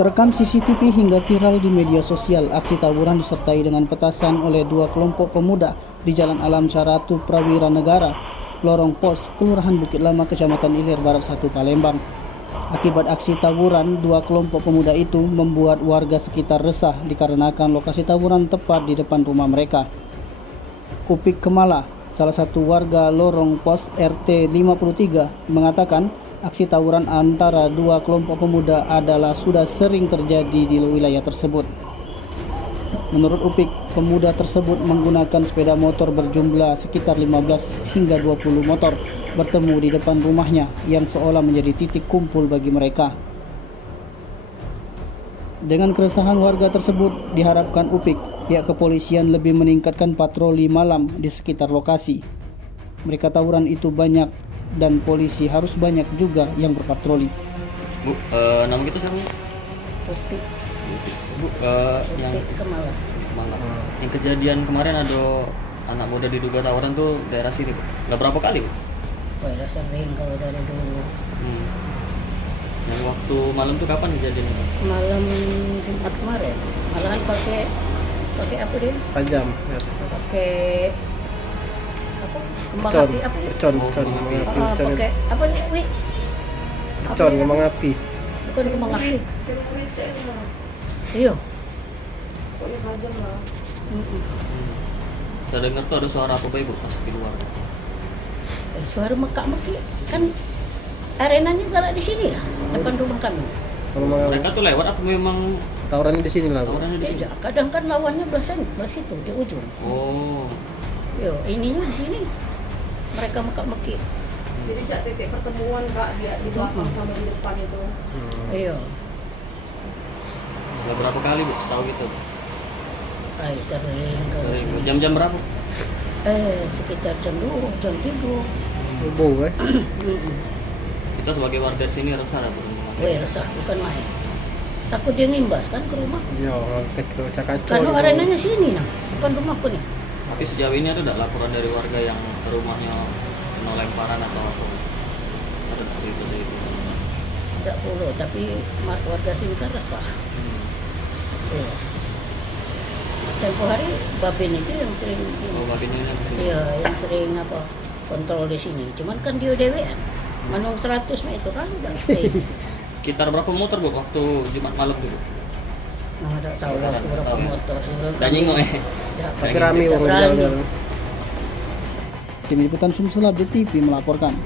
Terekam CCTV hingga viral di media sosial, aksi tawuran disertai dengan petasan oleh dua kelompok pemuda di Jalan Alam Syaratu Prawira Negara, Lorong Pos, Kelurahan Bukit Lama, Kecamatan Ilir Barat 1, Palembang. Akibat aksi tawuran, dua kelompok pemuda itu membuat warga sekitar resah dikarenakan lokasi tawuran tepat di depan rumah mereka. Upik Kemala, salah satu warga Lorong Pos RT 53, mengatakan aksi tawuran antara dua kelompok pemuda adalah sudah sering terjadi di wilayah tersebut. Menurut Upik, pemuda tersebut menggunakan sepeda motor berjumlah sekitar 15 hingga 20 motor bertemu di depan rumahnya yang seolah menjadi titik kumpul bagi mereka. Dengan keresahan warga tersebut, diharapkan Upik, pihak kepolisian lebih meningkatkan patroli malam di sekitar lokasi. Mereka tawuran itu banyak dan polisi harus banyak juga yang berpatroli. Bu, nama kita siapa? Upik. Bu, yang Kemala. Yang kejadian kemarin ada anak muda diduga tawuran tuh daerah sini, Bu. Udah berapa kali, Bu? Wah, udah sering kalau dari dulu. Yang waktu malam tuh kapan kejadian, Bu? Malam Jumat kemarin. Malahan pakai apa dia? Tajam. Pakai apa? Kembang Mercon, api apa ya? mercon, Pakai apa nih, Wi? mercon, kembang api. Bukan kembang api. Iya. Saya dengar tuh ada suara apa, Bu, pas di luar. Suara mekak-meki kan arenanya galak di sini lah, depan rumah kami. Kalau mau Mereka tuh lewat apa memang tawurannya di sini lah, Bu. tawurannya di sini? Tidak, kadang kan lawannya belah situ di ujung. Oh. Yo, ininya di sini. Mereka mekak-meki. Jadi saat titik pertemuan Kak dia di belakang sama di depan itu. Iya. Udah berapa kali, Bu, setahu gitu? Ay, sering kalau Sering. sini. Jam-jam berapa? Sekitar jam 2, jam 3. Subuh, Kita sebagai warga di sini resah, Bu. Wih, resah bukan main. Takut dia ngimbas kan ke rumah. Iya, kacau. Karena arenanya sini nah, depan rumahku nih. Tapi sejauh ini ada laporan dari warga yang ke rumahnya kena lemparan atau apa? Ada cerita dari itu? Tidak perlu, tapi warga sini kan resah. Iya. Tempo hari Babin itu yang sering Oh, Babin ini di sini. iya, yang sering kontrol di sini. Cuman kan dia dewean. Manung 100 itu kan udah stay. Sekitar berapa motor, Bu, waktu Jumat malam dulu? Nah, ada tahu lah berapa motor sih. Gak nyinggung ya? Tapi rame Tidak orang berani. jalan. Tim Liputan Sumsel Update TV melaporkan.